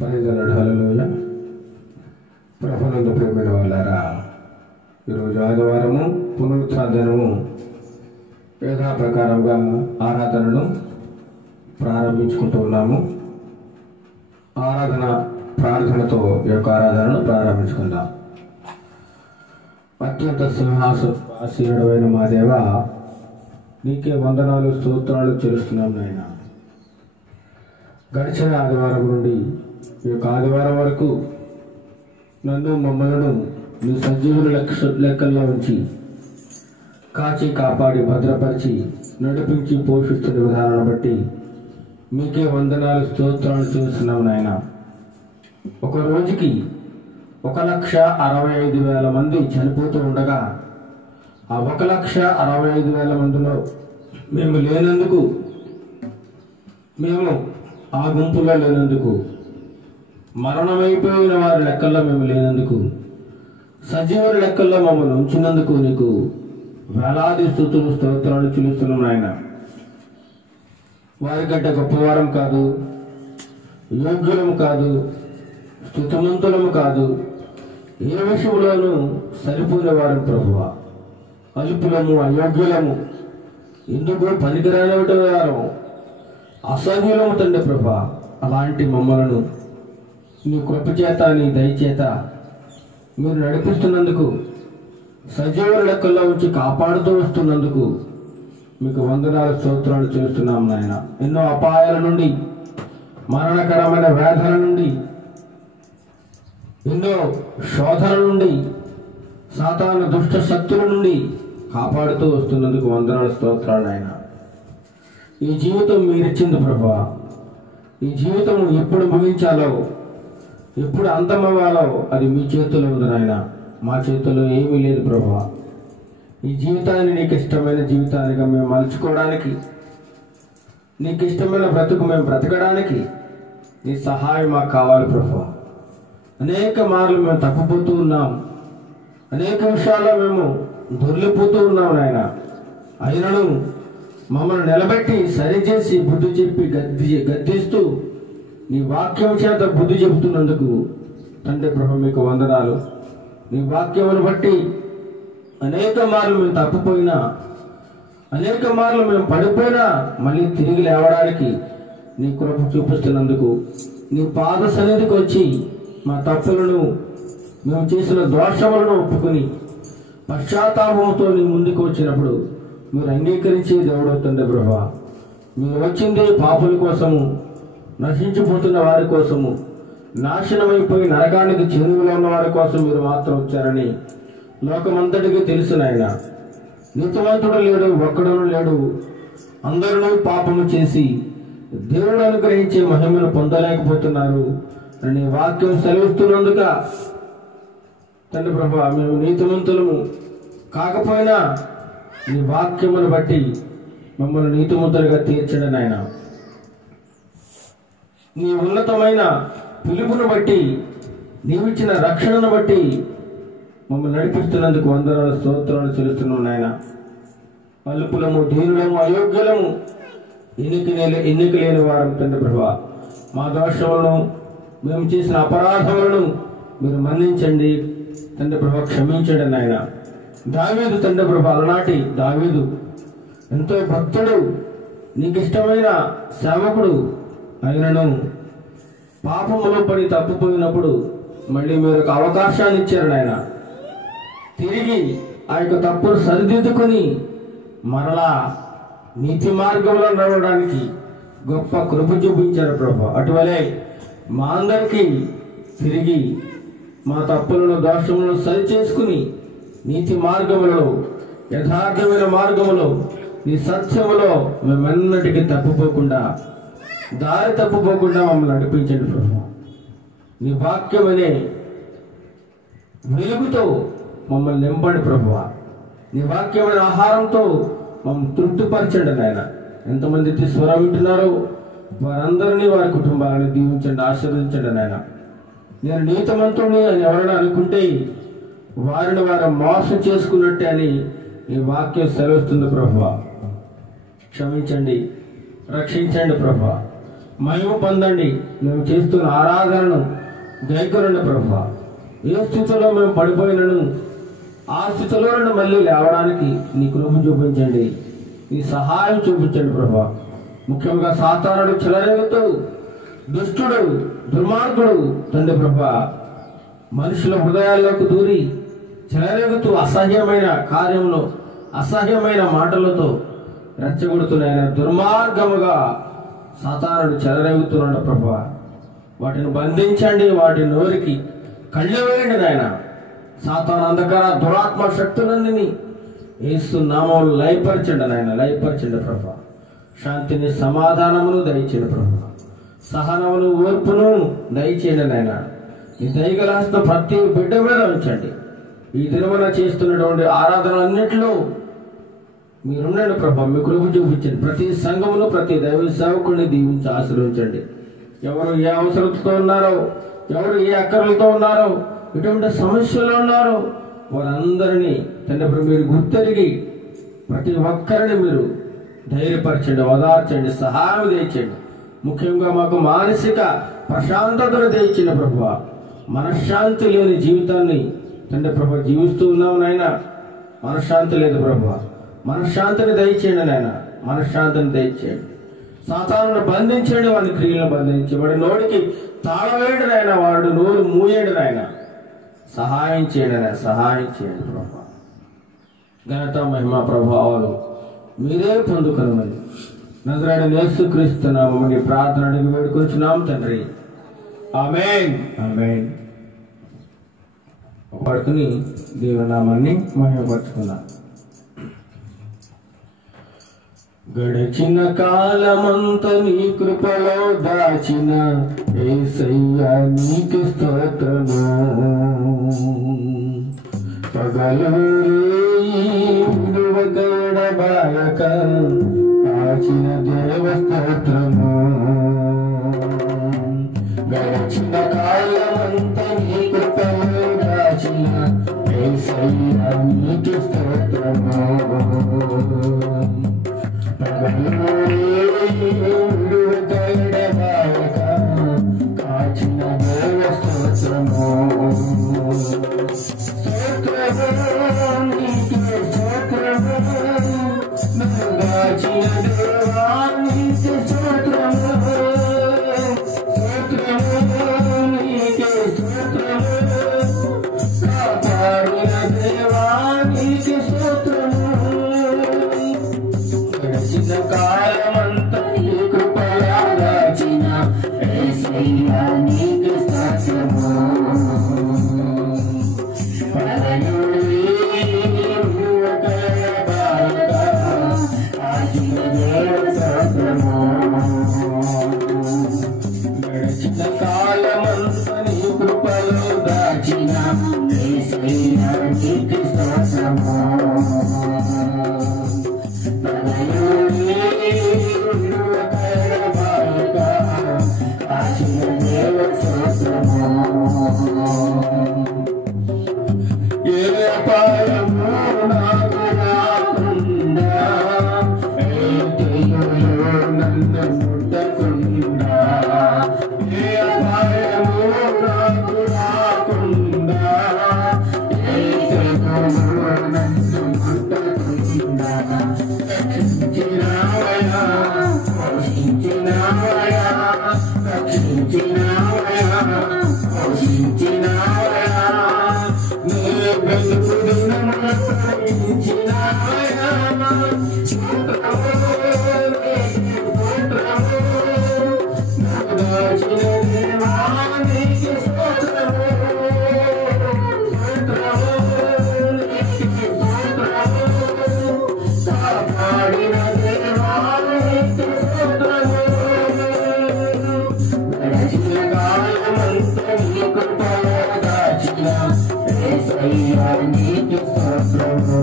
పరిజనుడు హల్లెలూయా. ప్రభునందు ప్రియమైన వాళ్ళారా, ఈరోజు ఆదివారము పునరుత్థానము యథాప్రకారంగా ఆరాధనను ప్రారంభించుకుంటూ ఉన్నాము. ప్రార్థనతో ఈ యొక్క ఆరాధనను ప్రారంభించుకుందాం. అత్యంత సింహాసీనుడైన మా దేవ, నీకే వందనాలు స్తోత్రాలు చెల్లిస్తున్నాం నాయన. గడిచిన ఆదివారం నుండి ఈ యొక్క ఆదివారం వరకు నన్ను మమ్మలను నీ సజీవుల లెక్కల్లో ఉంచి కాచి కాపాడి భద్రపరిచి నడిపించి పోషిస్తున్న విధానాన్ని బట్టి మీకే వందనాలు స్తోత్రాలు చేస్తున్నాం నాయన. ఒక రోజుకి 1,65,000 మంది చనిపోతూ ఉండగా ఆ 1,65,000 మందిలో మేము లేనందుకు, మేము ఆ గుంపులో లేనందుకు, మరణమైపోయిన వారి లెక్కల్లో మేము లేనందుకు, సజీవుల లెక్కల్లో మమ్మల్ని ఉంచినందుకు నీకు వేలాది స్తుతులు స్తోత్రాలు చెల్లిస్తున్నాం నాయన. వారికంటే గొప్పవారం కాదు, యోగ్యులము కాదు, స్తుతిమంతులము కాదు, ఏ విషయంలోనూ సరిపోయేవారం ప్రభువా. అల్పులము, అయోగ్యులము, ఎందుకు పనికిరాని వారు, అసహ్యులము తండ్రి ప్రభా. అలాంటి మమ్మలను నీ కృపచేత, నీ దయచేత మీరు నడిపిస్తున్నందుకు, సజీవుల లెక్కల్లో ఉంచి కాపాడుతూ వస్తున్నందుకు మీకు వందనాలు స్తోత్రాలు చేస్తున్నాం నాయన. ఎన్నో అపాయాల నుండి, మరణకరమైన వ్యాధుల నుండి, ఎన్నో శోధనల నుండి, సాతాను దుష్ట శక్తుల నుండి కాపాడుతూ వస్తున్నందుకు వందనాలు స్తోత్రాలు నాయన. ఈ జీవితం మీరిచ్చింది ప్రభా. ఈ జీవితం ఎప్పుడు ముగించాలో, ఎప్పుడు అంతమవ్వాలో అది మీ చేతిలో ఉంది నాయన. మా చేతుల్లో ఏమీ లేదు ప్రభా. ఈ జీవితాన్ని నీకు ఇష్టమైన జీవితానిగా మేము మలుచుకోవడానికి, నీకు ఇష్టమైన బ్రతుకు మేము బ్రతకడానికి నీ సహాయం మాకు కావాలి ప్రభా. అనేక మార్లు మేము తప్పిపోతూ ఉన్నాం, అనేక విషయాల్లో మేము దొర్లిపోతూ ఉన్నాం నాయన. అయినను మమ్మల్ని నిలబెట్టి సరిచేసి బుద్ధి చెప్పి గద్దిస్తూ నీ వాక్యం చేత బుద్ధి చెబుతున్నందుకు తండ్రి ప్రభు మీకు వందనాలు. నీ వాక్యమును బట్టి అనేక మార్లు మేము తప్పిపోయినా, అనేక మార్లు మేము పడిపోయినా మళ్ళీ తిరిగి లేవడానికి నీ కృప చూపిస్తున్నందుకు, నీ పాద సన్నిధికి వచ్చి మా తప్పులను, మేము చేసిన దోషములను ఒప్పుకొని పశ్చాత్తాపంతో నీ ముందుకు వచ్చినప్పుడు మీరు అంగీకరించే దేవుడు తండ్రి ప్రభా. మీరు వచ్చింది పాపుల కోసము, నశించిపోతున్న వారి కోసము, నాశనమైపోయి నరకానికి చేరువలో ఉన్న వారి కోసం మీరు మాత్రం వచ్చారని లోకమంతటికి తెలుసు నాయన. నీతిమంతుడు లేడు, ఒక్కడను లేడు, అందరూ పాపము చేసి దేవుడు అనుగ్రహించే మహిమను పొందలేకపోతున్నారు అని వాక్యం సెలవిస్తున్నందుక తండ్రి ప్రభా, మేము నీతిమంతులము కాకపోయినా నీ వాక్యమును బట్టి మమ్మల్ని నీతిమంతులుగా తీర్చండి నాయన. నీ ఉన్నతమైన పిలుపును బట్టి, నీవిచ్చిన రక్షణను బట్టి మమ్మల్ని నడిపిస్తున్నందుకు వందనాలు స్తోత్రాలు చెల్లిస్తున్నాం నాయన. అల్పులము, దీనులము, అయోగ్యులము, ఎన్నిక లేని వారం తండ్రి ప్రభా. మా దోషములను, మేము చేసిన అపరాధములను మీరు మన్నించండి తండ్రి ప్రభా, క్షమించండి నాయన. దావీదు తండ్రి ప్రభా, అలనాటి దావీదు ఎంతో భక్తుడు, నీకు ఇష్టమైన సేవకుడు అయినను పాపములో పడి తప్పిపోయినప్పుడు మళ్ళీ మీరు ఒక అవకాశాన్ని ఇచ్చారు నాయన. తిరిగి ఆ యొక్క తప్పును సరిదిద్దుకొని మరలా నీతి మార్గంలో నడవడానికి గొప్ప కృప చూపించారు ప్రభా. అటువలే మా అందరికీ తిరిగి మా తప్పులను, దోషములను సరి చేసుకుని నీతి మార్గములో, యథార్థమైన మార్గములో, నీ సత్యములో మేమెన్నటికీ తప్పిపోకుండా, దారి తప్పిపోకుండా మమ్మల్ని నడిపించండి ప్రభు. నీ వాక్యమనే వెలుగుతో మమ్మల్ని నింపండి ప్రభువ. నీ వాక్యమైన ఆహారంతో మమ్మల్ని తృప్తిపరచండి నాయన. ఎంతమంది స్వరం వింటున్నారో వారందరినీ, వారి కుటుంబాలను దీవించండి, ఆశీర్వదించండి నాయన. నేను నీతిమంతుడిని అని ఎవరైనా అనుకుంటే వారిని వారు మోసం చేసుకున్నట్టే అని నీ వాక్యం సెలవుస్తుంది ప్రభువా. క్షమించండి, రక్షించండి ప్రభువా. మహిమ పొందండి. మేము చేస్తున్న ఆరాధనను గైకొనండి ప్రభువా. ఏ స్థితిలో మేము పడిపోయినను ఆ స్థితిలో నుండి మళ్ళీ లేవడానికి నీ కృప చూపించండి, నీ సహాయం చూపించండి ప్రభువా. ముఖ్యంగా సాతానుడు చెలరేగుతూ దుష్టుడు దుర్మార్గుడు తండ్రి ప్రభువా మనుషుల హృదయాల్లోకి దూరి చెలరేగుతూ అసహ్యమైన కార్యంలో అసహ్యమైన మాటలతో రెచ్చగొడుతున్నాయన దుర్మార్గముగా సాతానుడు చెలరేగుతున్నాడు ప్రభువా. వాటిని బంధించండి, వాటి నోరికి కళ్ళు వేయండి నాయన. సాతాను అంధకార దురాత్మ శక్తులన్నీ యేసు నామములో లయపరచండి నాయన, లయపరచండి ప్రభువా. శాంతిని సమాధానమును దయచేయండి ప్రభువా. సహనమును ఓర్పును దయచేయండి నాయన. ఈ దయగల హస్తం ప్రతి బిడ్డ మీద ఉంచండి. ఈ దినమున చేస్తున్నటువంటి ఆరాధన అన్నింటిలో మీరున్నాడు ప్రభా, మీ కృప చూపించండి. ప్రతి సంఘమును ప్రతి దైవ సేవకుడిని దీవించి ఆశీర్వదించండి. ఎవరు ఏ అవసరంతో ఉన్నారో, ఎవరు ఏ అక్కర్లతో ఉన్నారో, ఎటువంటి సమస్యలు ఉన్నారో వారందరినీ తండ్రి మీరు గుర్తెరిగి ప్రతి ఒక్కరిని మీరు ధైర్యపరచండి, ఓదార్చండి, సహాయం తెచ్చండి. ముఖ్యంగా మాకు మానసిక ప్రశాంతతను తెచ్చిన ప్రభువా. మనశ్శాంతి లేని జీవితాన్ని తండ్రి ప్రభు జీవిస్తూ ఉన్నాం నాయన. మనశ్శాంతి లేదు ప్రభువా, మనశ్శాంతిని దయచేయండి నాయన, మనశ్శాంతిని దయచేయండి. సాతానును బంధించండి, వాడి క్రియలను బంధించి వాడి నోటికి తాళవేయండి నాయన, వాడు నోరు మూయండి నాయన. సహాయం చేయండి నాయన, సహాయం చేయండి ప్రభా. ఘనత మహిమ ప్రభావాలు మీరే పొందుకొనమని నజరేయుడైన యేసుక్రీస్తు నామమున ప్రార్థన అడిగి వేడుకొనుచున్నాం తండ్రి, ఆమేన్, ఆమేన్. పడుకుని దేవుని నామాన్ని మహిమపరచుకున్నాం. గడిచిన కాలమంత నీ కృపలో దాచిన యేసయ్యా నీకు స్తోత్రము. పగలు విడువగడబాయక కాచిన దేవ స్తోత్రము. గడిచిన కాలమంత నీ కృపలో దాచిన యేసయ్యా నీకు స్తోత్రము. కాచిన దేవ స్తోత్రము. స్తోత్రమునికి స్తోత్రము, కాచిన దేవానికి స్తోత్రము. స్తోత్రమునికి స్తోత్రము, కాపాడిన దేవానికి స్తోత్రము. గడిచిన కాలమంత నీ కృపలో దాచిన యేసయ్యా నీకు స్తోత్రము. గడిచిన కాలమంత నీ కృపలో దాచిన యేసయ్యా నీకు స్తోత్రము. ఏ అపాయము నాకు రాకుండా, ఏ తెగులు నన్ను ముట్టకుండా, ఏ అపాయము నాకు రాకుండా, ఏ తెగులు నన్ను ముట్టకుండా, రక్షించినావయ్యా, పోషించినావయ్యా, రక్షించినావయ్యా, పోషించినావయ్యా. నీ వెలుగును ప్రకటించినావయ్యా. స్తోత్రము, స్తోత్రము, నాకు దాచిన దేవా నీకు స్తోత్రము. స్తోత్రము, నీకు స్తోత్రము, కాపాడిన దేవా నీకు స్తోత్రము. గడిచిన కాలమంత నీ కృపలో దాచిన యేసయ్యా నీకు స్తోత్రము.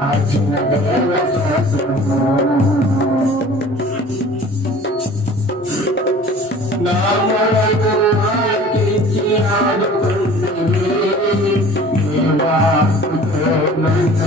కాచిన దేవ స్తోత్రము. నా మొరకు ఆలకించి ఆదుకుంటివి, నీ వాక్కుతో నన్ను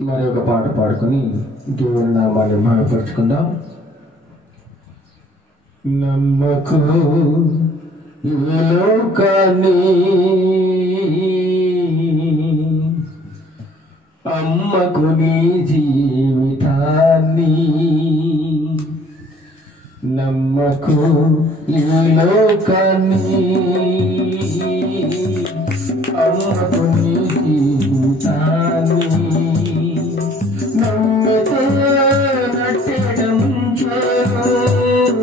మరి ఒక పాట పాడుకొని దేవుని నామాన్ని మహిమపరుచుకుందాం. నమ్మకు ఈ లోకాన్ని, అమ్మకు నీ జీవితాన్ని. నమ్మకు ఈ లోకాన్ని, అమ్మకు నీ జీవితాన్ని. నమ్మితే నట్టడం చేరు,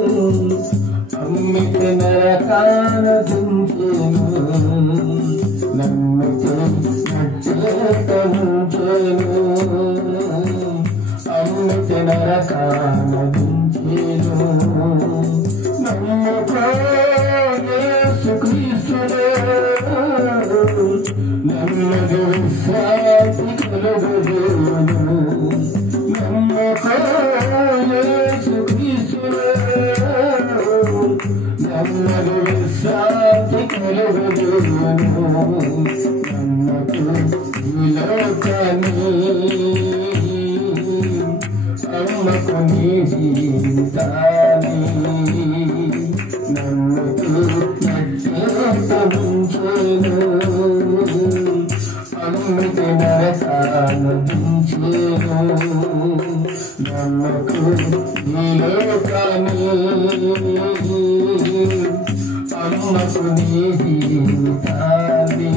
అమ్మితే నరకాన దించేను. నమ్మితే నట్టడం చేరు, అమ్మితే నరకాన దించేను. నమ్మకో యేసుక్రీస్తునే, నమ్మదు విశ్వాసి కలుగును. నమ్మకో యేసుక్రీస్తునే, నమ్మదు విశ్వాసి కలుగును. నమ్మకు ఈ లోకాన్ని, అమ్మకు నీ జీవితాన్ని. నమ్మకు నట్టేను, అమ్మితే నరకాను దించేను. నమ్మకు ఈ లోకాన్ని, జీవితాన్ని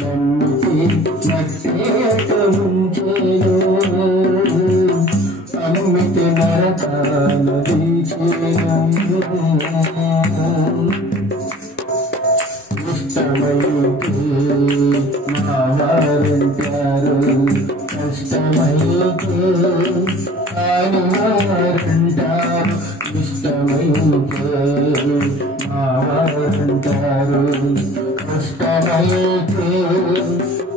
నమ్మితే నట్టేట ముంచెను అమ్మితే నరకాన దించెను ఇష్టమైతే మా వారంటారు కష్టమైతే ఆయన వారంటారు ఇష్టమైతే మా వారంటారు కష్టమైతే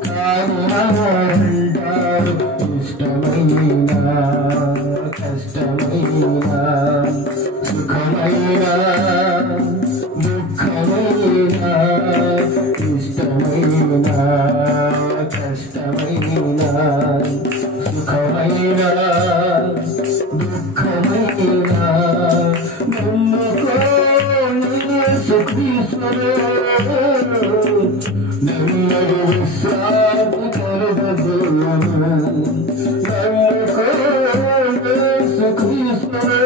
కానీ వారంటారు ఇష్టమైన కష్టమైన సుఖమైన దుఃఖమైన ఇష్టమైన కష్టమైన సుఖమైన దుఃఖమైన నమ్ముకోని యేసుక్రీస్తును నెమ్మది విశ్రాంతి కలుగజేయును నమ్ముకోని యేసుక్రీస్తును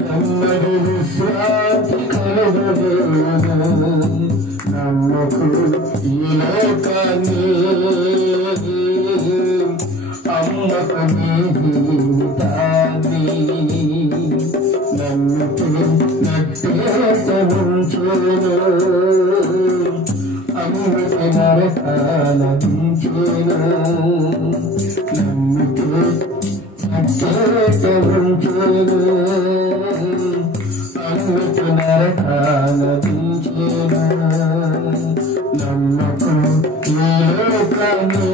నెమ్మది విశ్రాంతి కలుగజేయును నమ్మకు ఈ లోకాన్ని అమ్మకు నీ జీవితాన్ని నమ్మితే నట్టేట ముంచెను అమ్మితే నరకాన దించెను నమ్మితే నట్టేట ముంచెను అమ్మితే నరకాన దించెను నమ్మకు ఈ లోకాన్ని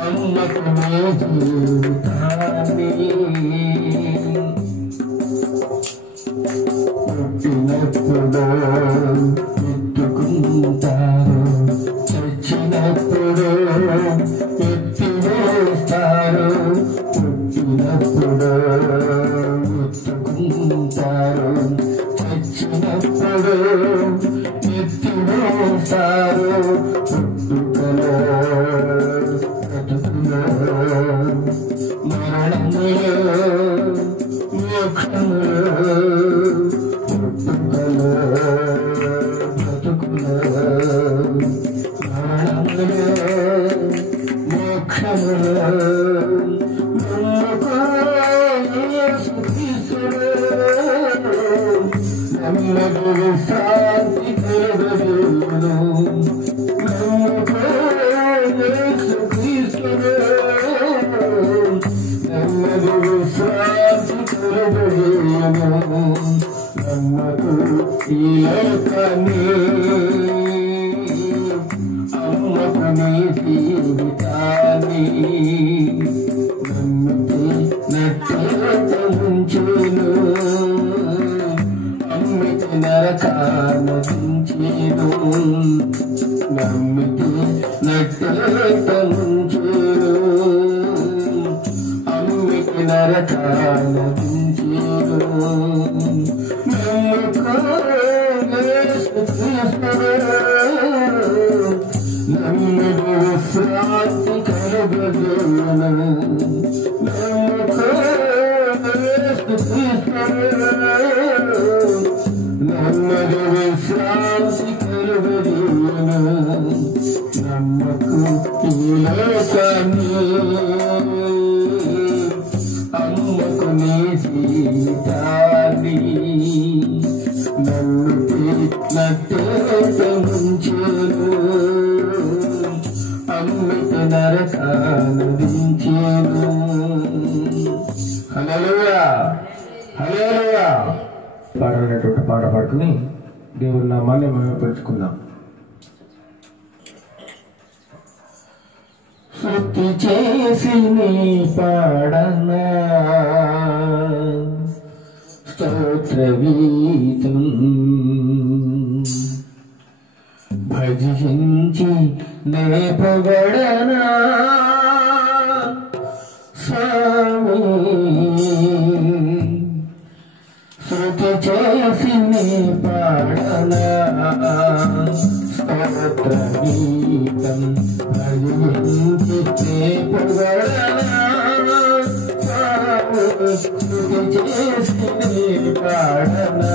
అమ్మకు నీ జీవితాన్ని పుట్టినప్పుడు ఎత్తుకుంటారు చచ్చినప్పుడు ఎత్తివేస్తారు పుట్టినప్పుడు ఎత్తుకుంటారు చచ్చినప్పుడు ఎత్తివేస్తారు పుట్టుకలో బ్రతుకులో మరణములో మోక్షములో పుట్టుకలో బ్రతుకులో మరణములో మోక్షములో నెమ్మది విశ్రాంతి కలుగజేయును నెమ్మది విశ్రాంతి కలుగజేయును నమ్మకు ఈ లోకాన్ని అమ్మకు నీ జీవితాన్ని నమ్మితే నట్టేట ముంచెను అమ్మితే నరకాన దించెను నమ్మితే నట్టేట ముంచెను అమ్మితే నరకాన దించెను నమ్ముకో యేసుక్రీస్తును నమ్మితే విశ్రాంతి కలుగజేయును నమ్ముకో యేసుక్రీస్తును నెమ్మది విశ్రాంతి కలుగజేయును నమ్మకు ఈ లోకాన్ని అమ్మకు నీ జీవితాన్ని నమ్మితే నట్టేట ముంచెను అమ్మితే నరకాన దించెను హల్లెలూయా హల్లెలూయా పాడనేటువంటి పాట పాడుకుని దేవుని నామాన్ని మహిమపరుచుకుందాం. స్తుతి చేసి నీ పాడనా స్తోత్ర గీతం భజించి నే పొగడనా స్వామి శృతి చేసి నీ పాడనా స్తోత్ర గీతం భజించి నే పొగడనా శృతి చేసి నీ పాడనా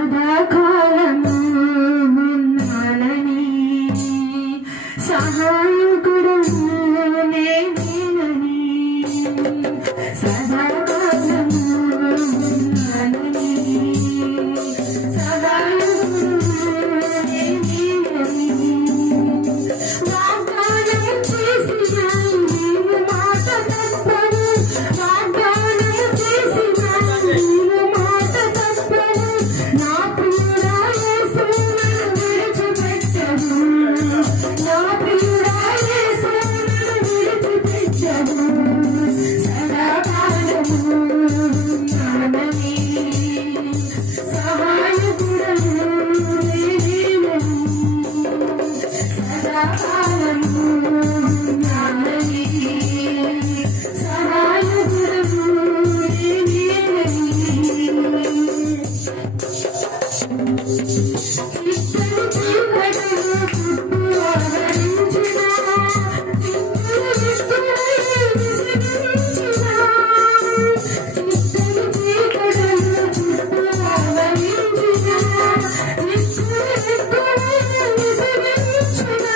సదాకాలము ఉన్నానని సహాయకుడు నేనేనని సదాకాలము ఉన్నానని సహాయకుడు నేనేనని వాగ్దానం చేసిన నీవు మాట తప్పవు వాగ్దానం చేసిన నీవు మాట తప్పవు నా ప్రియుడా యేసు నన్ను విడిచిపెట్టవు నా ప్రియుడా యేసు నన్ను విడిచిపెట్టవు సదాకాలము నానని సహాయకుడను నేనేనని సదాకాలము నానని సహాయకుడను నేనేనని చిత్తని చీకటిలో చుట్టూ ఆవరించిన చిత్తని విస్తులై విసిగించిన చిత్తని చీకటిలో చుట్టూ ఆవరించిన చిత్తని విస్తులై విసిగించిన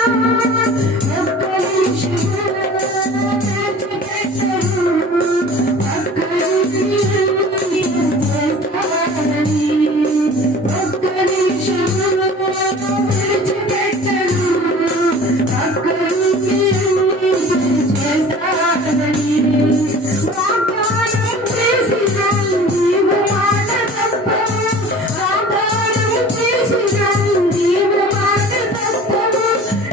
ఒక్క నిమిషంలో విడిచిపెట్టను అక్కడికి చేస్తానని ఒక్క నిమిషంలో విడిచిపెట్టను అక్కడికి చేస్తానని వాగ్దానం చేసిన నీవు మాట తప్పవు వాగ్దానం చేసిన నీవు మాట తప్పవు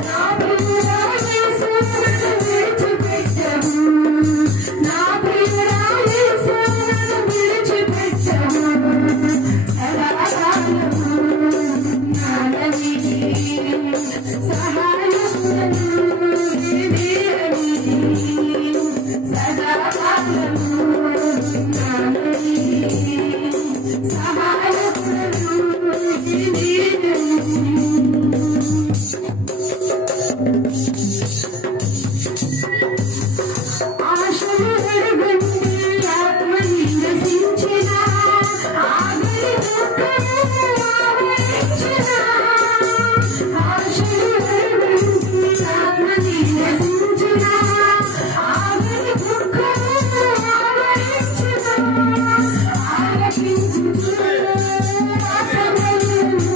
నా ప్రియుడా యేసు నన్ను విడిచిపెట్టవు నా ప్రియుడా యేసు నన్ను విడిచిపెట్టవు సదాకాలము నానని సహాయకుడను నేనేనని సదాకాలము నానని సహాయకుడను నేనేనని ఆశలు వెలుగొంది ఆత్మ నిరసించిన ఆగని దుఃఖము ఆవరించిన ఆశలు వెలుగొంది ఆత్మ నిరసించిన ఆగని దుఃఖము ఆవరించిన ఆలకించుచు ఆత్మలను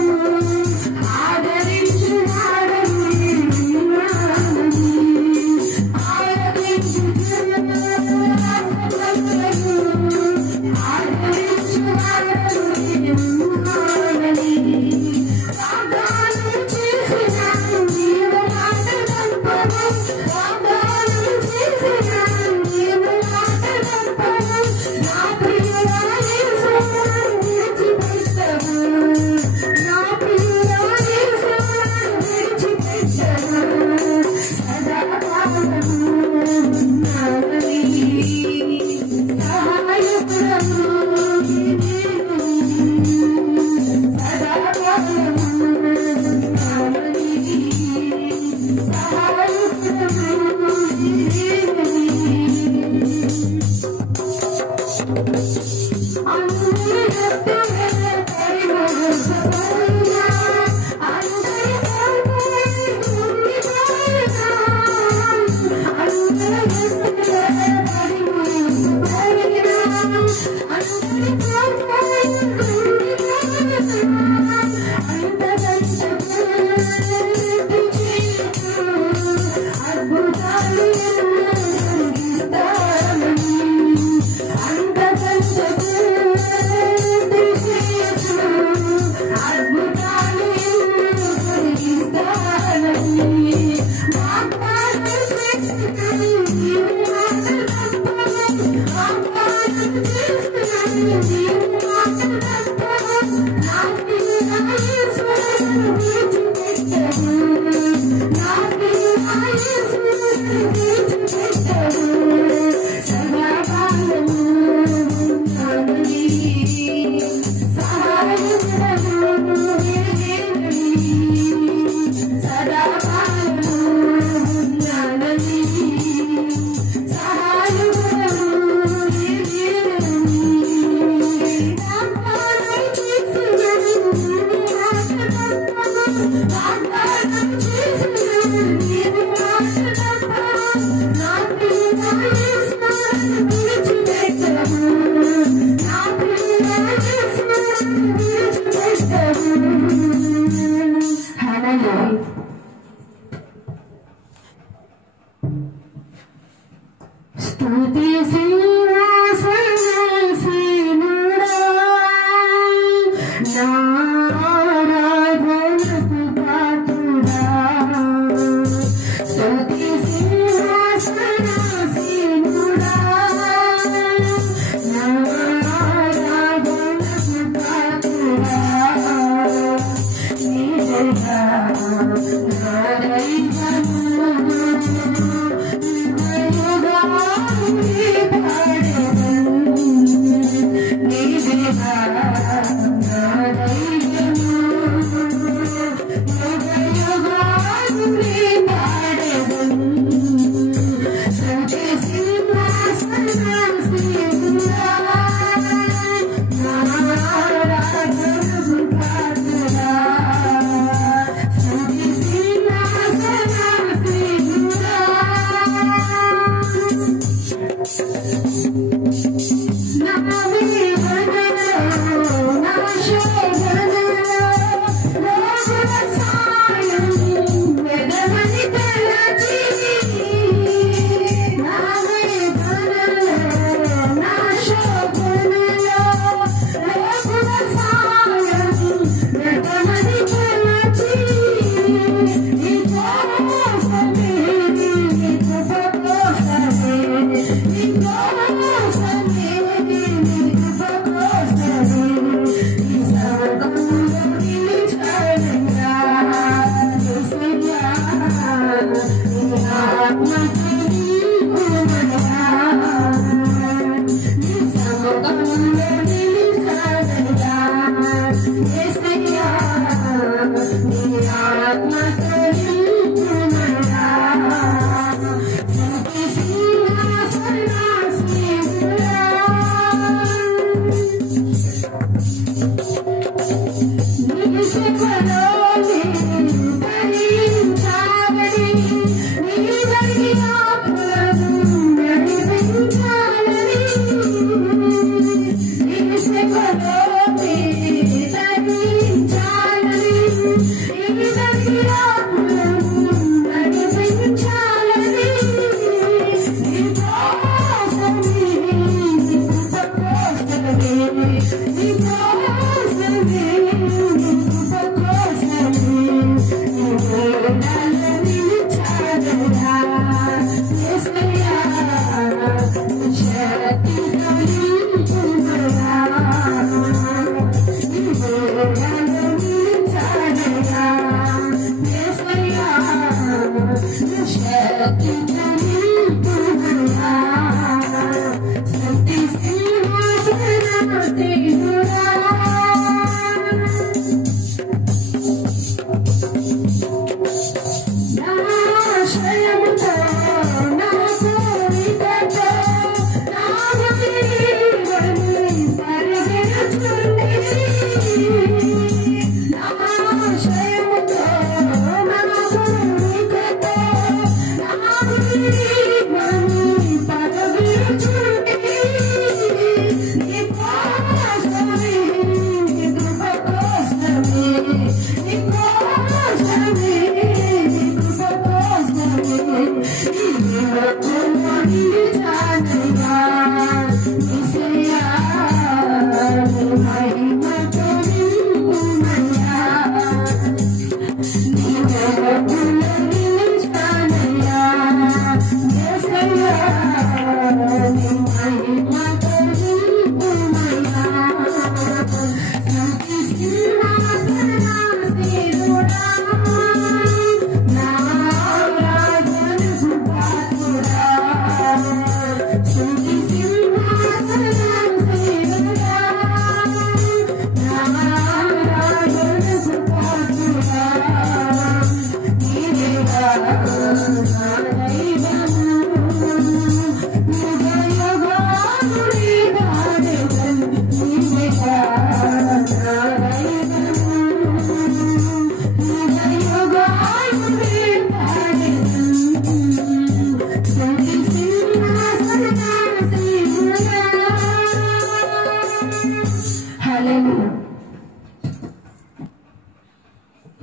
ఆదరించువాడను నేనున్నానని అద్భుతాలు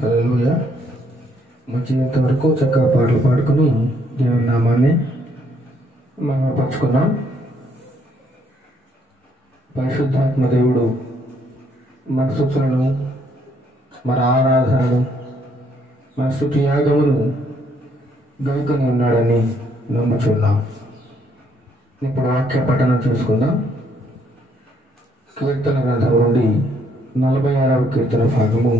హల్లెలూయా. మంచింత వరకు చక్కగా పాటలు పాడుకుని దేవుని నామాన్ని మహిమపరుచుకున్నాం. పరిశుద్ధాత్మ దేవుడు మన స్తుతులను, మన ఆరాధనలు, మన స్తుతి యాగమును గైకొని ఉన్నాడని నమ్ముచున్నాం. ఇప్పుడు వాక్య పఠనం చేసుకుందాం. కీర్తన గ్రంథం నుండి 46వ కీర్తన భాగము.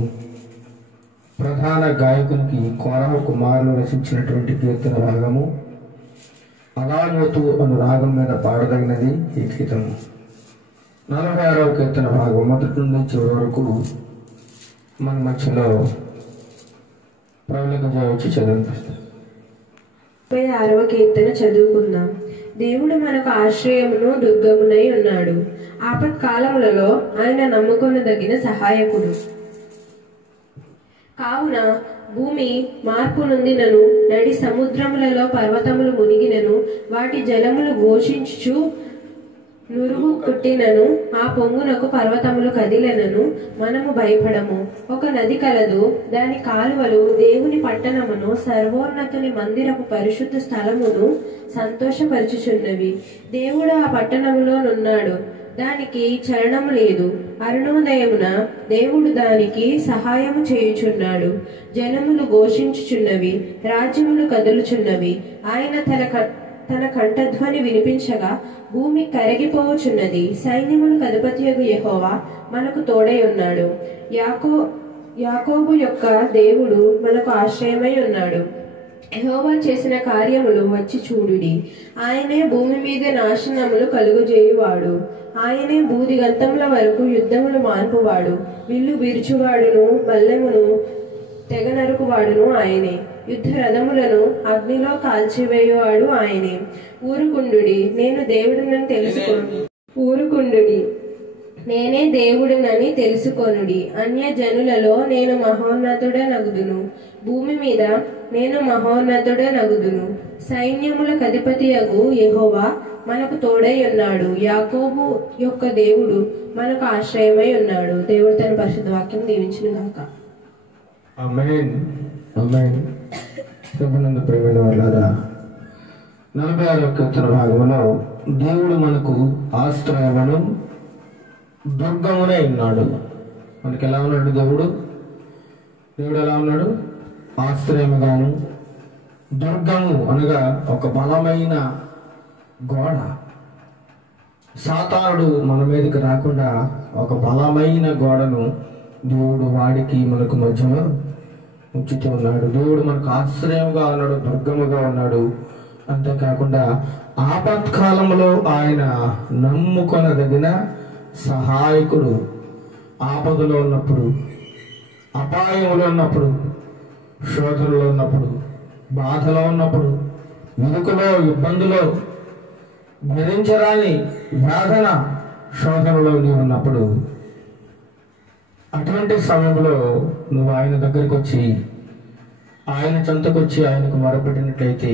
ప్రధాన గాయకునికి కోరహ కుమారులు రచించినటువంటి కీర్తన భాగము. అలాలోతు అను రాగం మీద పాడదగినది ఈ గీతము. 46వ కీర్తన భాగం మొదటి నుండి చివరి వరకు మన మధ్యలో ప్రవళిక వచ్చి చదివిపిస్తాం. 36వ కీర్తన చదువుకుందాం. దేవుడు మనకు ఆశ్రయమును దుర్గమునై ఉన్నాడు. ఆపత్కాలములలో ఆయన నమ్ముకొనదగిన సహాయకుడు. కావున భూమి మార్పు నొందినను, నడి సముద్రములలో పర్వతములు మునిగినను, వాటి జలములు ఘోషించుచు నురుగు కుట్టినను, ఆ పొంగునకు పర్వతములు కదిలెనను, మనము భయపడము. ఒక నది కలదు, దాని కాలువలు దేవుని పట్టణమును, సర్వోన్నతుని మందిరపు పరిశుద్ధ స్థలమును సంతోషపరచుచున్నవి. దేవుడు ఆ పట్టణములో నున్నాడు, దానికి చలనము లేదు. అరుణోదయమున దేవుడు దానికి సహాయము చేయుచున్నాడు. జనములు ఘోషించుచున్నవి, రాజ్యములు కదులుచున్నవి. ఆయన తన కంఠధ్వని వినిపించగా భూమి కరిగిపోవచున్నది. సైన్యములకు అధిపతియగు యెహోవా మనకు తోడై ఉన్నాడు. యాకోబు యొక్క దేవుడు మనకు ఆశ్రయమై ఉన్నాడు. యెహోవా చేసిన కార్యములు వచ్చి చూడుడి. ఆయనే భూమి మీద నాశనములు కలుగజేయువాడు. ఆయనే భూదిగంతముల వరకు యుద్ధములు మాన్పువాడు. విల్లు విరుచువాడును, బల్లెమును తెగ నరుకువాడును ఆయనే. యుద్ధ రథములను అగ్నిలో కాల్చివేయువాడు ఆయనే. ఊరుకుండుడి, నేను దేవుడినని తెలుసుకొనుడి. ఊరుకుండుడి, నేనే దేవుడినని తెలుసుకొనుడి. అన్య జనులలో నేను మహోన్నతుడనగుదును. భూమి మీద నేను మహోన్నతుడనగుదును. సైన్యములకు అధిపతియగు యెహోవా మనకు తోడై ఉన్నాడు. యాకోబు యొక్క దేవుడు మనకు ఆశ్రయమై ఉన్నాడు. దేవుడు తన పరిశుద్ధ వాక్యం దీవించును గాక. ఆమేన్. ఆమేన్. ప్రభునందు ప్రియమైన వాళ్ళారా, 46వ కీర్తన భాగంలో దేవుడు మనకు ఆశ్రయమును దుర్గమునే ఉన్నాడు. మనకి ఎలా ఉన్నాడు దేవుడు? దేవుడు ఎలా ఉన్నాడు? ఆశ్రయముగాను, దుర్గము అనగా ఒక బలమైన గోడ. సాతానుడు మన మీదకి రాకుండా ఒక బలమైన గోడను దేవుడు వాడికి మనకు మధ్యలో ఉంచుతూ ఉన్నాడు. దేవుడు మనకు ఆశ్రయముగా ఉన్నాడు, దుర్గముగా ఉన్నాడు. అంతేకాకుండా ఆపత్కాలంలో ఆయన నమ్ముకొనదగిన సహాయకుడు. ఆపదలో ఉన్నప్పుడు, అపాయంలో ఉన్నప్పుడు, శోధనలో ఉన్నప్పుడు, బాధలో ఉన్నప్పుడు, ఇరుకులో, ఇబ్బందులో, భరించరాని వేదన శోధనలో నీవు ఉన్నప్పుడు, అటువంటి సమయంలో నువ్వు ఆయన దగ్గరికి వచ్చి, ఆయన చెంతకొచ్చి ఆయనకు మొరపెట్టినట్లయితే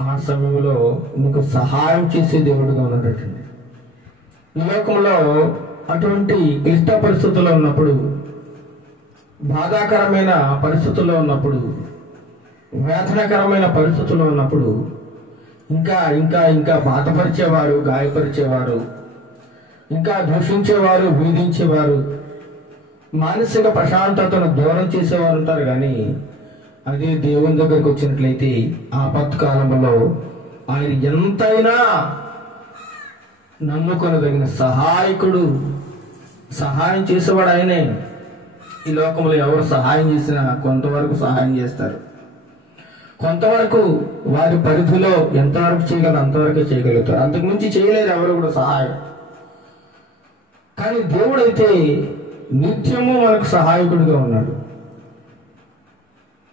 ఆ సమయంలో నీకు సహాయం చేసే దేవుడుగా ఉన్నాడటండి. ఈ లోకంలో అటువంటి క్లిష్ట పరిస్థితుల్లో ఉన్నప్పుడు, బాధాకరమైన పరిస్థితుల్లో ఉన్నప్పుడు, వేదనకరమైన పరిస్థితుల్లో ఉన్నప్పుడు ఇంకా ఇంకా ఇంకా బాధపరిచేవారు, గాయపరిచేవారు, ఇంకా దూషించేవారు, వేధించేవారు, మానసిక ప్రశాంతతను దూరం చేసేవారు ఉంటారు. కానీ అదే దేవుని దగ్గరికి వచ్చినట్లయితే ఆపత్కాలంలో ఆయన ఎంతైనా నమ్ముకొనదగిన సహాయకుడు, సహాయం చేసేవాడు ఆయనే. ఈ లోకంలో ఎవరు సహాయం చేసినా కొంతవరకు సహాయం చేస్తారు, కొంతవరకు వారి పరిధిలో ఎంతవరకు చేయగలరు అంతవరకు చేయగలుగుతారు, అంతకుమించి చేయలేరు ఎవరు కూడా సహాయం. కానీ దేవుడైతే నిత్యము మనకు సహాయకుడిగా ఉన్నాడు,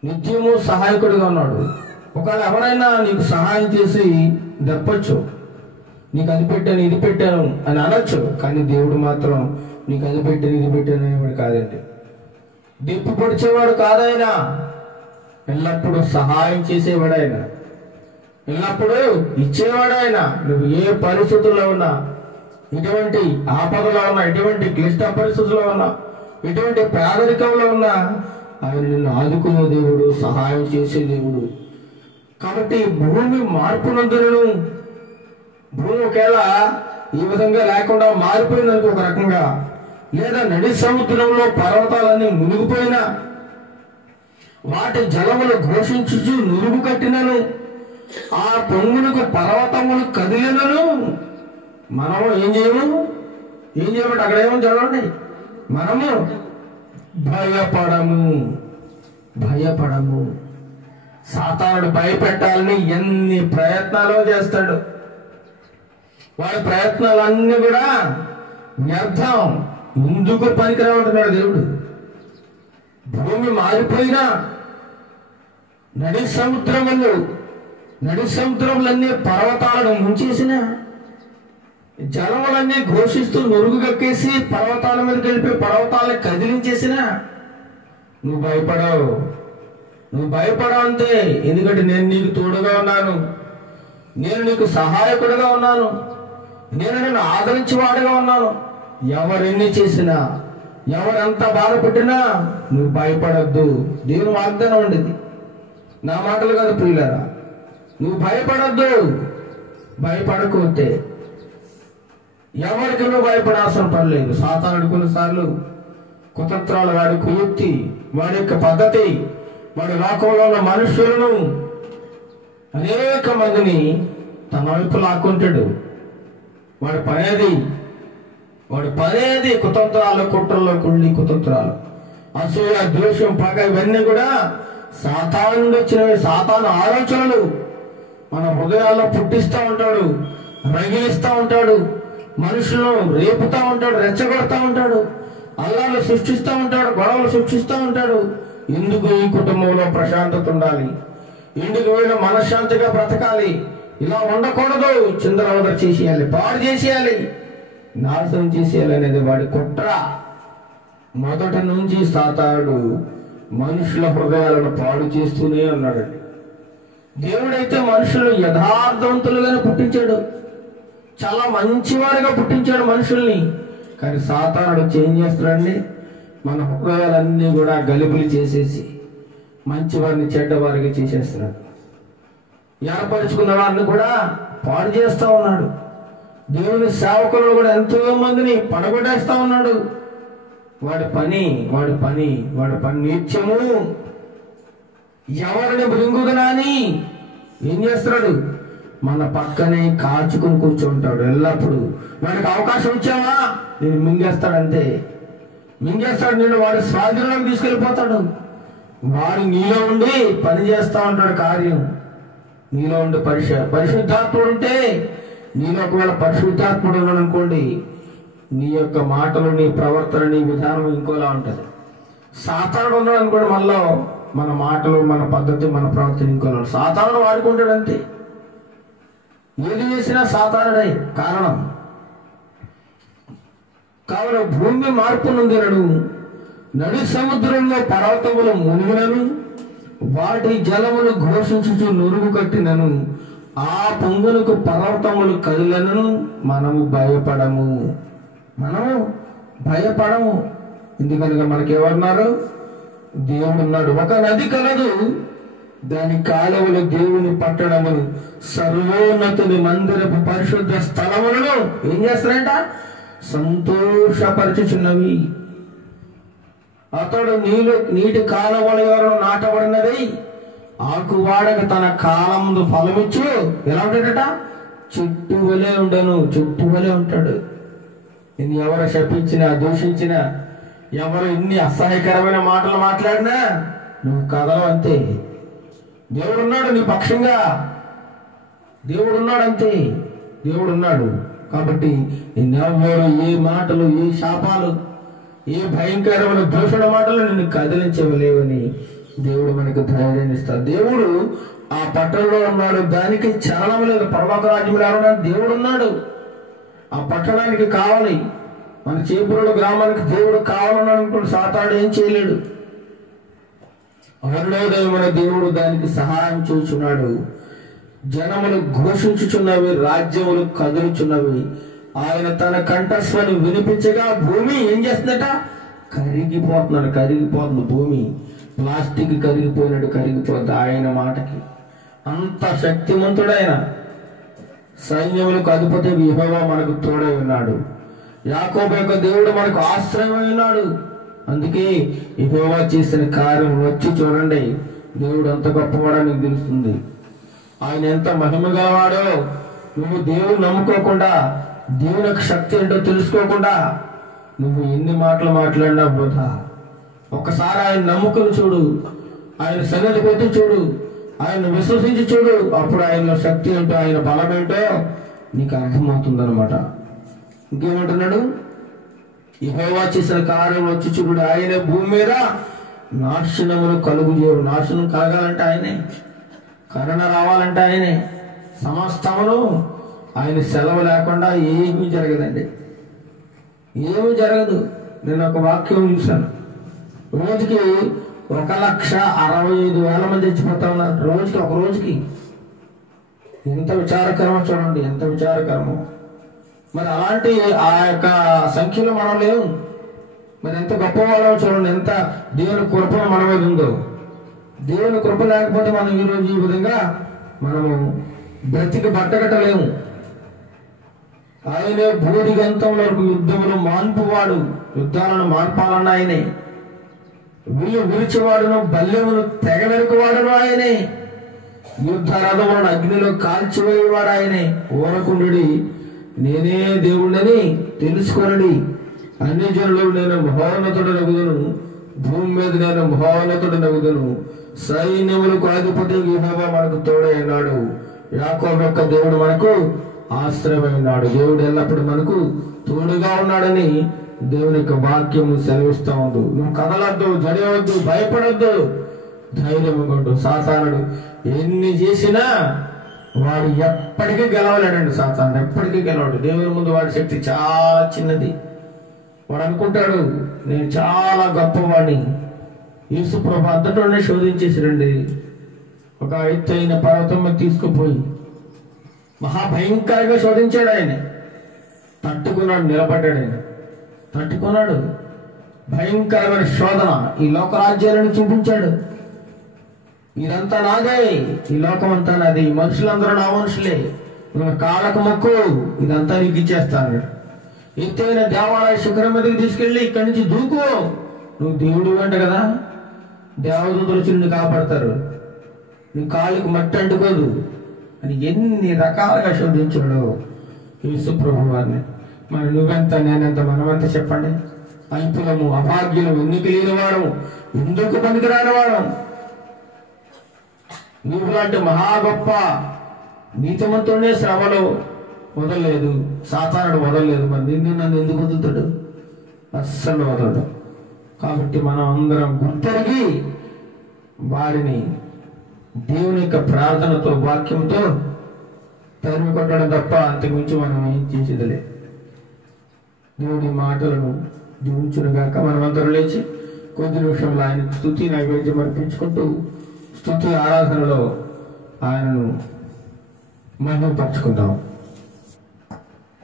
నిత్యము సహాయకుడిగా ఉన్నాడు. ఒకవేళ ఎవరైనా నీకు సహాయం చేసి దప్పచ్చు, నీకు అది పెట్టాను ఇది పెట్టాను అని అనొచ్చు. కానీ దేవుడు మాత్రం నీకు అది పెట్టాను ఇది పెట్టాను అనేవాడు కాదండి. దిప్పు పొడిచేవాడు కాదాయన, ఎల్లప్పుడూ సహాయం చేసేవాడు ఆయన, ఎల్లప్పుడూ ఇచ్చేవాడు ఆయన. నువ్వు ఏ పరిస్థితుల్లో ఉన్నా, ఎటువంటి ఆపదలో ఉన్నా, ఎటువంటి క్లిష్ట పరిస్థితుల్లో ఉన్నా, ఎటువంటి పేదరికంలో ఉన్నా ఆయన నిన్ను ఆదుకునే దేవుడు, సహాయం చేసే దేవుడు. కాబట్టి భూమి మార్పునందులను, భూమి ఒకవేళ ఈ విధంగా లేకుండా మారిపోయిందనుకో ఒక రకంగా, లేదా నడి సముద్రంలో పర్వతాలన్నీ మునిగిపోయినా, వాటి జలములు ఘోషించుచు నురుగు కట్టినను, ఆ పొంగునకు పర్వతములు కదిలినను, మనము ఏం చేయమంటే అక్కడ ఏమో చదవండి, మనము భయపడము. సాతానుడు భయపెట్టాలని ఎన్ని ప్రయత్నాలు చేస్తాడు. వాడి ప్రయత్నాలన్నీ కూడా వ్యర్థం, ఎందుకు పనికిరామంటున్నాడు దేవుడు. భూమి మారిపోయినా, నడి సముద్రములన్నీ పర్వతాలను ముంచేసిన, జలములన్నీ ఘోషిస్తూ నురుగు కక్కేసి పర్వతాల మీదకి వెళ్ళిపోయి పర్వతాలను కదిలించేసిన, నువ్వు భయపడవు అంతే. ఎందుకంటే నేను నీకు తోడుగా ఉన్నాను, నేను నీకు సహాయకుడిగా ఉన్నాను, నేను నిన్ను ఆదరించేవాడుగా ఉన్నాను. ఎవరెన్ని చేసినా, ఎవరెంత బాధపెట్టినా నువ్వు భయపడద్దు. దేవుని వాగ్దానం ఉండేది, నా మాటలు కాదు ప్రియులారా. నువ్వు భయపడద్దు, భయపడకపోతే ఎవరికి నువ్వు భయపడాల్సిన పని లేదు. సాతానుడు కొన్నిసార్లు కుతంత్రాలు, వాడి కుయుక్తి, వాడి యొక్క పద్ధతి, వాడి లోకంలో ఉన్న మనుషులను అనేక మందిని తన వైపు లాక్కుంటాడు. వాడి పనేది కుతంత్రాలు, కుట్రలు, కుళ్ళి కుతంత్రాలు, అసూయ, ద్వేషం, పగ, ఇవన్నీ కూడా సాతానుడు వచ్చినవి. సాతాను ఆలోచనలు మన హృదయాల్లో పుట్టిస్తూ ఉంటాడు, రగిలిస్తూ ఉంటాడు, మనుషులను రేపుతా ఉంటాడు, రెచ్చగొడతా ఉంటాడు, అల్లాలు సృష్టిస్తూ ఉంటాడు, గొడవలు సృష్టిస్తూ ఉంటాడు. ఎందుకు ఈ కుటుంబంలో ప్రశాంతత ఉండాలి, ఎందుకు వీళ్ళు మనశ్శాంతిగా బ్రతకాలి, ఇలా ఉండకూడదు, చిందరవదర చేసేయాలి, పాడు చేసేయాలి, నాశనం చేసేయాలి అనేది వాడి కుట్ర. మొదటి నుంచి సాతానుడు మనుషుల హృదయాలను పాడు చేస్తూనే ఉన్నాడండి. దేవుడైతే మనుషులు యథార్థవంతులుగానే పుట్టించాడు, చాలా మంచివారిగా పుట్టించాడు మనుషుల్ని. కానీ సాతానుడు ఏం చేస్తాడండి, మన హృదయాలన్నీ కూడా గలిబిలి చేసేసి మంచివారిని చెడ్డవారిగా చేసేస్తున్నాడు. ఏర్పరచుకున్న వారిని కూడా పాడు చేస్తా ఉన్నాడు. దేవుని సేవకులను కూడా ఎంతో మందిని పడగొట్టేస్తా ఉన్నాడు. వాడి పని నిత్యము ఎవరిని మృంగుదనాని ఏం చేస్తున్నాడు, మన పక్కనే కాచుకుని కూర్చుంటాడు ఎల్లప్పుడు. వాడికి అవకాశం ఇచ్చావా, నేను మింగేస్తాడంతే, మింగేస్తాడు. నేను వాడి స్వాధీనంలోకి తీసుకెళ్ళిపోతాడు. వాడు నీలో ఉండి పని చేస్తా ఉంటాడు కార్యం. నీలో ఉండి పరిశుద్ధాత్ముడు ఉంటే, నీలో ఒకవేళ పరిశుద్ధాత్ముడు ఉన్నాడు అనుకోండి, నీ యొక్క మాటలు, నీ ప్రవర్తన, నీ విధానం ఇంకోలా ఉంటుంది. సాతానుడు ఉన్నాడు అనుకోండి, మనలో మన మాటలు, మన పద్ధతి, మన ప్రవర్తన ఇంకోలా. సాతానుడు వాడుకుంటాడు అంతే. ఏది చేసినా సాతానుడే కారణం. కావున భూమి మార్పు నొందినను, నడి సముద్రంలో పర్వతములు మునిగినను, వాటి జలములు ఘోషించుచు నురుగు కట్టినను, ఆ పొంగులకు పర్వతములు కదిలను, మనము భయపడము. ఎందుకనగా మనకెవరున్నారు, దేవుడు ఉన్నాడు. ఒక నది కలదు, దాని కాలువలు దేవుని పట్టణమును, సర్వోన్నతుని మందిరపు పరిశుద్ధ స్థలములను ఏం చేస్తారంట, సంతోషపరచుచున్నవి. అతడు నీటి కాలువల ఎవరు నాటబడినది, ఆకువాడక తన కాలముందు ఫలమిచ్చు ఎలా ఉంటాడట, చెట్టు వలె ఉంటాడు. ఇది ఎవరు శపించినా, దూషించినా, ఎవరు ఎన్ని అసహ్యకరమైన మాటలు మాట్లాడినా నువ్వు కదలవు అంతే. దేవుడున్నాడు నీ పక్షంగా, దేవుడున్నాడు అంతే. దేవుడున్నాడు కాబట్టి నిన్నెవరు ఏ మాటలు, ఏ శాపాలు, ఏ భయంకరమైన దూషణ మాటలు నిన్ను కదిలించలేవని దేవుడు మనకు ధైర్యాన్ని ఇస్తాడు. దేవుడు ఆ పట్టణంలో ఉన్నాడు, దానికి చలనం లేదు. పరలోక రాజ్యంలో ఎవరున్నాడు, దేవుడు ఉన్నాడు. ఆ పట్టణానికి కావాలి, మన చేపురుల గ్రామానికి దేవుడు కావాలన్నాడు అనుకోండి, సాతాడు ఏం చేయలేడు. అరుణోదయమైన దేవుడు దానికి సహాయం చేస్తున్నాడు. జనములు ఘోషించుచున్నవి, రాజ్యములు కదులుచున్నవి. ఆయన తన కంఠస్వని వినిపించగా భూమి ఏం చేస్తుందట, కరిగిపోతుంది భూమి. ప్లాస్టిక్ కరిగిపోయినట్టు కరిగిపోద్ది ఆయన మాటకి. అంత శక్తిమంతుడైన సైన్యములకు అధిపతి యెహోవా మనకు తోడై ఉన్నాడు. యాకోబు యొక్క దేవుడు మనకు ఆశ్రయమై ఉన్నాడు. అందుకే యెహోవా చేసిన కార్యం వచ్చి చూడండి. దేవుడు ఎంత గొప్పవాడో నీకు తెలుస్తుంది. ఆయన ఎంత మహిమగా వాడో. నువ్వు దేవుడు నమ్ముకోకుండా, దేవుని యొక్క శక్తి ఏంటో తెలుసుకోకుండా నువ్వు ఎన్ని మాటలు మాట్లాడినా వృధా. ఒక్కసారి ఆయన నమ్ముకుని చూడు, ఆయన సన్నిధికి వచ్చి చూడు, ఆయన విశ్వసించి చూడు. అప్పుడు ఆయనలో శక్తి ఏంటో, ఆయన బలం ఏంటో నీకు అర్థమవుతుంది అనమాట. ఇంకేమంటున్నాడు? యెహోవా చేసిన కార్యం వచ్చి చూడు. ఆయనే భూమి మీద నాశనములు కలుగుజేయు. నాశనం కలగాలంటే ఆయనే, కరుణ రావాలంటే ఆయనే. సమస్తమును ఆయన సెలవు లేకుండా ఏమీ జరగదండి, ఏమీ జరగదు. నేను ఒక వాక్యం చూశాను. రోజుకి 1,65,000 మంది చచ్చిపోతా ఉన్నారు. రోజుకి, ఒక రోజుకి. ఎంత విచారకరమో చూడండి, ఎంత విచారకరమో. మరి అలాంటి ఆ యొక్క సంఖ్యలో మనం లేవు. మరి ఎంత గొప్పవాళ్ళో చూడండి, ఎంత దేవుని కృప మన మీద ఉందో. దేవుని కృప లేకపోతే మనం ఈరోజు ఈ విధంగా మనము బ్రతికి బట్టగట్టలేము. ఆయనే భూదిగంతం వరకు యుద్ధములు మాన్పువాడు. యుద్ధాలను మాన్పాలన్న ఆయనే. విల్లు విరిచేవాడును, బల్యమును తెగనెరుకువాడును ఆయనే. యుద్ధ రథములను అగ్నిలో కాల్చివేయవాడు ఆయనే. ఓరకుండుడి, నేనే దేవుడని తెలుసుకొనడి. అన్ని జనులు నేను మహోన్నతుడు నగుదును, భూమి మీద నేను మహోన్నతుడు నగుదును. సైన్యములకు అధిపతి యెహోవా మనకు తోడైనాడు. యాకోబు యొక్క దేవుడు మనకు ఆశ్రయమైనాడు. దేవుడు ఎల్లప్పుడు మనకు తోడుగా ఉన్నాడని దేవుని యొక్క వాక్యము సెలవిస్తా ఉంది. నువ్వు కదలొద్దు, జడియవద్దు, భయపడొద్దు, ధైర్యం కొట్టు. సాతానుడు ఎన్ని చేసినా వాడు ఎప్పటికీ గెలవలేడండి. సాతానుడు ఎప్పటికీ గెలవడు. దేవుని ముందు వాడి శక్తి చాలా చిన్నది. వాడు అనుకుంటాడు నేను చాలా గొప్పవాడిని. యేసు ప్రభు అంతటోనే శోధించేసిరండి. ఒక ఎత్తైన పర్వతం మీద తీసుకుపోయి మహాభయంకరంగా శోధించాడు. ఆయన తట్టుకున్నాడు, నిలబడ్డాడు. ఆయన తట్టుకున్నాడు. భయంకరమైన శోధన ఈ లోకరాజ్యాలను చూపించాడు. ఇదంతా నాదే, ఈ లోకం అంతా నాది, ఈ మనుషులందరూ నా మనుషులే, నువ్వు కాళ్ళకు మొక్కు, ఇదంతా నీకు ఇచ్చేస్తాను. ఎత్తైన దేవాలయ శిఖరం మీదకి తీసుకెళ్ళి ఇక్కడి నుంచి దూకు, నువ్వు దేవుడు అంట కదా, దేవదూతలు వచ్చి నిన్ను కాపాడతారు, నీ కాళ్ళకు మట్టి అంటుకోదు అని ఎన్ని రకాలుగా శోధించాడు యేసు ప్రభు వారిని. మరి నువ్వెంత, నేనెంత, మనమెంత చెప్పండి? అల్పులము, అభాగ్యులము, ఎన్నిక లేని వాడు, ఎందుకు పనికిరాని వాడు. నువ్వు లాంటి మహా గొప్ప నీతిమంతుడే శ్రమలో వదలలేదు, సాతానుడు వదలలేదు. మరి నిన్ను నన్ను ఎందుకు వదులుతాడు? అస్సలు వదలడు. కాబట్టి మనం అందరం గుర్తెరిగి వారిని దేవుని యొక్క ప్రార్థనతో, వాక్యంతో తరిమి కొట్టడం తప్ప అంతకుమించి మనం ఏం చేసేదిలే. దేవుడి మాటలను దీవించునుగాక. మనమందరూ లేచి కొద్ది నిమిషంలో ఆయనకు స్తుతి నైవేద్యం అర్పించుకుంటూ స్తుతి ఆరాధనలో ఆయనను మహిమపరచుకుందాం.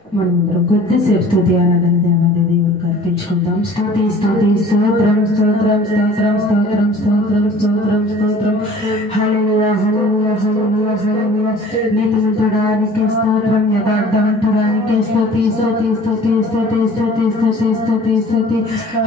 మనందరం కొద్దిసేపు స్తుతి ఆరాధన దేవాది దేవుడికి అర్పించుకుందాం. స్తుతి స్తుతి స్తోత్రం స్తోత్రం స్తోత్రం స్తోత్రం స్తోత్రం స్తోత్రం స్తోత్రం. హల్లెలూయా హల్లెలూయా హల్లెలూయా హల్లెలూయా. నీతిమంతుడానికి స్తోత్రం, యథార్థవంతుడానికి స్తుతి స్తుతి స్తుతి స్తుతి స్తుతి స్తుతి స్తుతి స్తుతి.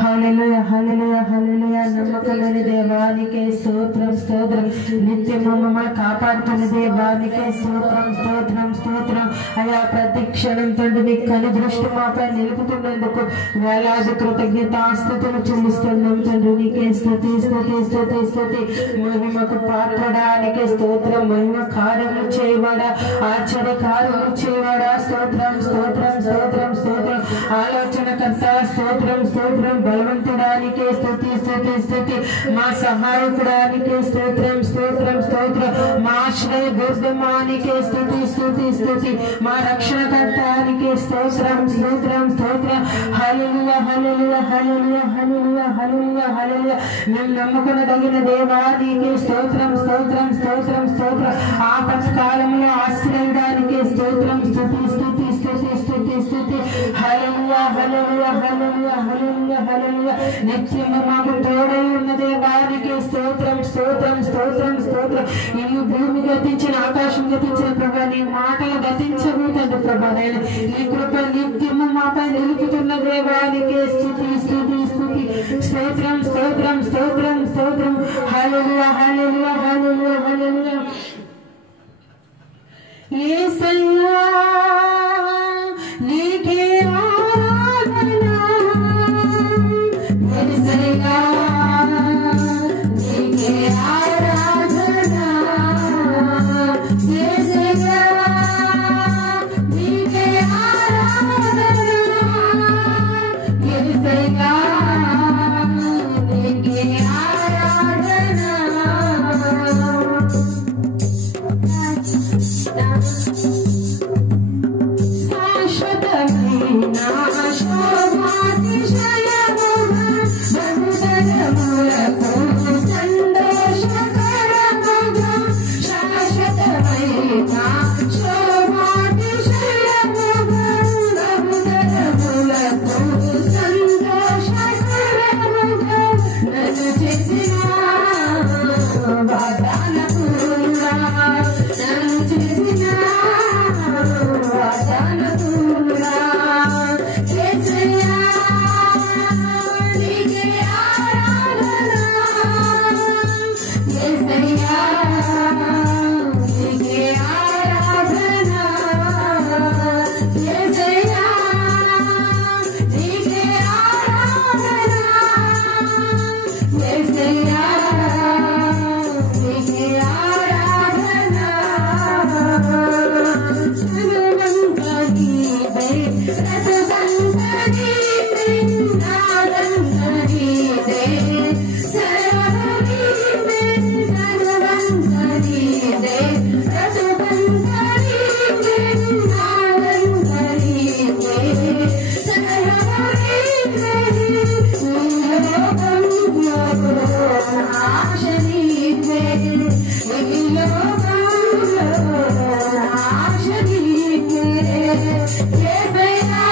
హల్లెలూయా హల్లెలూయా హల్లెలూయా. నమ్మకమైన దేవానికి స్తోత్రం స్తోత్రం. నిత్యము మమ్మల్ని కాపాడుతున్న దేవానికి స్తోత్రం స్తోత్రం స్తోత్రం. అయా ప్రతి క్షణం తండ్రి నీ కను దృష్టి మాపై నిలుపుతున్నందుకు వేలాది కృతజ్ఞతాస్తుతులు చెల్లిస్తున్నాం తండ్రి. నీకే స్తుతి స్తుతి స్తుతి స్తుతి. మహిమకు పాత్రడానికి స్తోత్రం. మహిమ కార్యములు చేయవాడా, ఆశ్చర్య కార్యములు చేయవాడా, స్తోత్రం స్తోత్రం స్తోత్రం స్తోత్రం. ఆలోచనకర్త స్తోత్రం స్తోత్రం. బలవంతుడానికి స్తుతి స్తుతి స్తుతి. మా సహాయకుడానికి స్తోత్రం స్తోత్రం స్తోత్రం. మా ఆశ్రయ దుర్గమానికి స్తుతి స్తుతి స్తుతి. మా రక్షణకర్తానికి స్తోత్రం స్తోత్రం స్తోత్రం. హల్లెలూయా హల్లెలూయా హల్లెలూయా హల్లెలూయా హల్లెలూయా హల్లెలూయా. మేము నమ్ముకునదగిన దేవానికి స్తోత్రం స్తోత్రం స్తోత్రం స్తోత్రం. ఆపత్కాలంలో ఆశ్రయడానికి స్తోత్రం స్తుతి స్తుతి స్తుతి స్తుతి స్తుతి. హల్లెలూయా హల్లెలూయా హల్లెలూయా హల్లెలూయా హల్లెలూయా. నిత్యము మాకు తోడై ఉన్న దేవానికి స్తోత్రం స్తోత్రం స్తోత్రం స్తోత్రం. ఇల్లు భూమి గతించిన ఆకాశం గతించిన ప్రభా నీ మాటలు గతించకూడదు ప్రభా. నేను నీ కృప నిత్యము మాపై నిలుపుతున్న దేవానికి స్తుతి స్తుతి స్తుతి. స్తోత్రం స్తోత్రం స్తోత్రం స్తోత్రం. హల్లెలూయా హల్లెలూయా హల్లెలూయా హల్లెలూయా. యేసయ్యా నీకే ఆరాధన, యేసయ్యా నీకే ఆరాధన, యేసయ్యా నీకే ఆరాధన, యేసయ్యా నీకే ఆరాధన. శాశ్వతమైన శోభాతిశయముగా బంధనములకు సంతోషకరముగా, శాశ్వతమైన శోభాతిశయముగా బంధనములకు సంతోషకరముగా నన్ను చేసిన వాగ్దానముగా, నన్ను చేసిన వాగ్దానముగా. యేసయ్యా నీకే ఆరాధన, యేసయ్యా నీకే ఆరాధన, యేసయ్యా నీకే ఆరాధన, యేసయ్యా నీకే ఆరాధన. సర్వంతరీదే రసవంతరీదే నాదంతరీదే సర్వరీదే సర్వంతరీదే రసవంతరీదే నాదంతరీదే సర్వరీదే లోకంలో ఆశనీదే లోకంలో ఆశనీదే. యేసయ్యా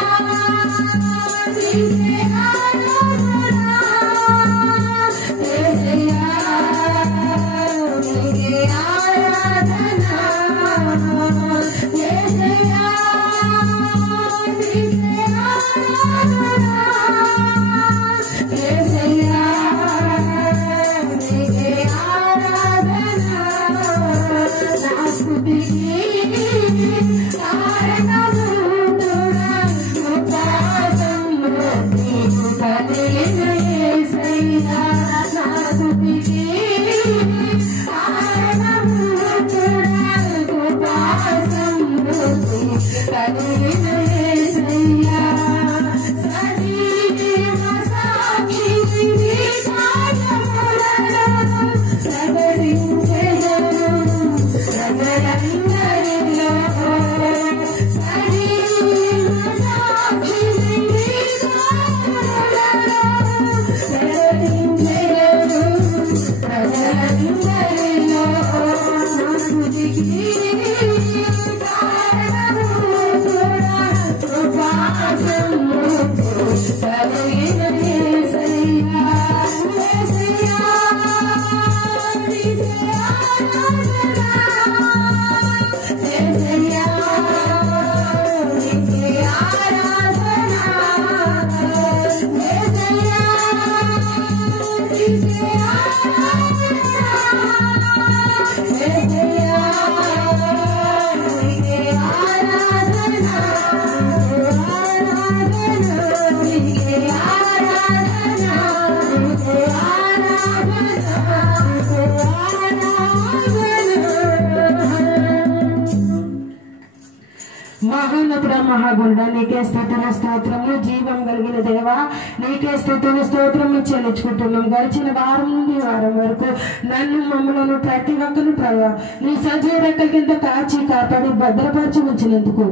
నీకే ఆరాధన, యేసయ్యా నీకే ఆరాధన, యేసయ్యా నీకే ఆరాధన, యేసయ్యా నీకే ఆరాధన. నా స్తుతికి కారణముగా కృపాసమృద్ధి కలిగిన యేసయ్యా, నా స్తుతికి కారణముగా కృపాసమృద్ధి కలిగిన యేసయ్యా. సజీవ సాక్షి నీ కార్యములను ప్రకటించెదను ప్రజలందరిలో. సజీవ సాక్షి నీ కార్యములను ప్రకటించెదను ప్రజలందరిలో. నా స్తుతికి కారణముగా కృపాసమృద్ధి కలిగిన యేసయ్యా, యేసయ్యా నీకే ఆరాధన, యేసయ్యా నీకే ఆరాధన, యేసయ్యా నీకే ఆరాధన, యేసయ్యా నీకే ఆరాధన, ఆరాధన నీకే ఆరాధన, నీకే మహోన్నతుడ మహాగుండ నీకే స్తుతులు స్తోత్రములు. జీవం కలిగిన దేవా నీకే స్తుతులు స్తోత్రములు చెల్లించుకుంటున్నాం. గడిచిన వారం నుండి వారం వరకు నన్ను మమ్మలను ప్రతి ఒక్కరు ప్రభా నీ సజీవ రెక్కల కింద కాచి కాపాడి భద్రపరిచి ఉంచినందుకు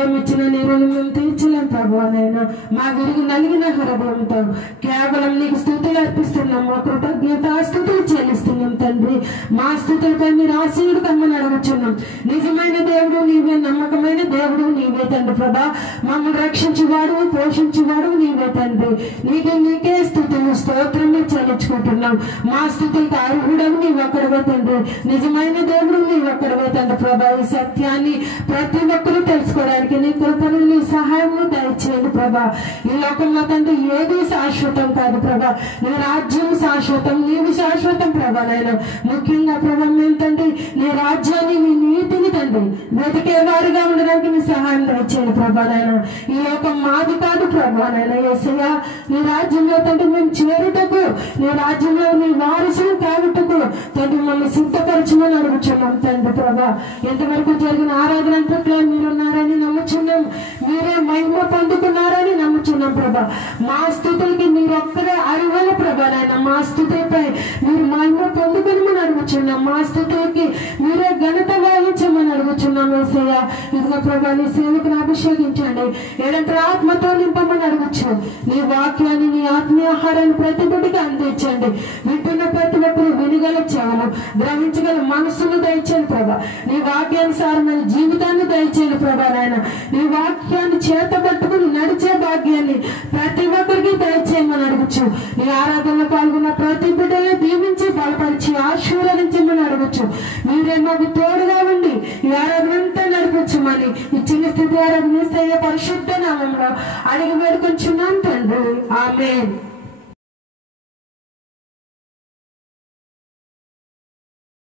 ఏమిచ్చిన నీ రుణం మేము తీర్చలేం ప్రభా. నైనా మా విరిగి నలిగిన హృదయంతో కేవలం నీకు స్తుతులు అర్పిస్తున్నాం. మా కృతజ్ఞత స్తుతులు చెల్లిస్తున్నాం తండ్రి. మా స్థుతులపై మీరు ఆశీర్వాదం కమ్మని అడుగుచున్నాం. నిజమైన దేవుడు నీవే, నమ్మకమైన దేవుడు నీవే తండ్రి ప్రభా. మమ్మల్ని రక్షించువాడు, పోషించువాడు నీవే తండ్రి. నీకే స్థుతులు స్తోత్రమే చెల్లించుకుంటున్నాం. మా స్థుతులకు అర్హుడవు నీవు ఒక్కడవే తండ్రి. నిజమైన దేవుడు నీవు ఒక్కడవే తండ్రి ప్రభా. ఈ సత్యాన్ని ప్రతి ఒక్కరూ తెలుసుకోవడానికి నీ కృపను, నీ సహాయం దయచేయండి ప్రభా. ఈ లోకంలో తండ్రి ఏది శాశ్వతం కాదు ప్రభా. నీ రాజ్యం శాశ్వతం, నీవు శాశ్వతం ప్రభా. నాయన ముఖ్యంగా ప్రభా మేము తండ్రి నీ రాజ్యాన్ని, నీ నీతిని తండ్రి వెతికేవారుగా ఉండడానికి మీ సహాయం దయచేయండి ప్రభా. నాయన ఈ లోకం మాది కాదు ప్రభా. నాయన యేసయ్యా నీ రాజ్యంలో తండ్రి మేము చేరుటకు, నీ రాజ్యంలో నీ వారసులు కావుటకు తండ్రి మమ్మల్ని సిద్ధపరచమని అడుగుచున్నాం తండ్రి ప్రభా. ఎంతవరకు జరిగిన ఆరాధన అంతట్లో మీరున్నారని నమ్ముచున్నాం. మీరే మహిమ పొందుకున్నారని నమ్ముచున్నాం ప్రభా. మా స్థుతులకి మీరు ఒక్కరే అర్హులు ప్రభా. నాయన మా స్థుతులపై మీరు మహిమ పొందుకుని అడుగుచున్నాం. మా స్థుతులకి మీరే ఘనత వహించమని అడుగుచున్నాం యేసయ్యా. ఇదిగో ప్రభా నీ సేవకుని అభిషేకించండి, ఏడంటే ఆత్మతో నింపమని అడుగుచ్చు. నీ వాక్యాన్ని, నీ ఆత్మీయ ఆహారాన్ని ప్రతి బిడ్డకి అందించండి. వింటున్న ప్రతి ఒక్కరు వినగల చెవులు, గ్రహించగల మనసును దయచేయండి ప్రభా. నీ వాక్యానుసారమైన జీవితాన్ని దయచేయండి ప్రభా. నాయన నీ వాక్యాన్ని చేత పట్టుకుని నడిచే భాగ్యాన్ని ప్రతి ఒక్కరికి దయచేయమని అడగచ్చు. నీ ఆరాధనలో పాల్గొన్న ప్రతి బిడ్డని దీవించి బలపరిచి ఆశీర్వదించమని అడగచ్చు. మీరే మాకు తోడుగా ఉండి ఈ ఆరాధన అంతా నడిపించమని ఈ చిన్న స్థితి ఆరాధన పరిశుద్ధ నామంలో అడిగి వేడుకొంచున్నాం తండ్రి. ఆమేన్.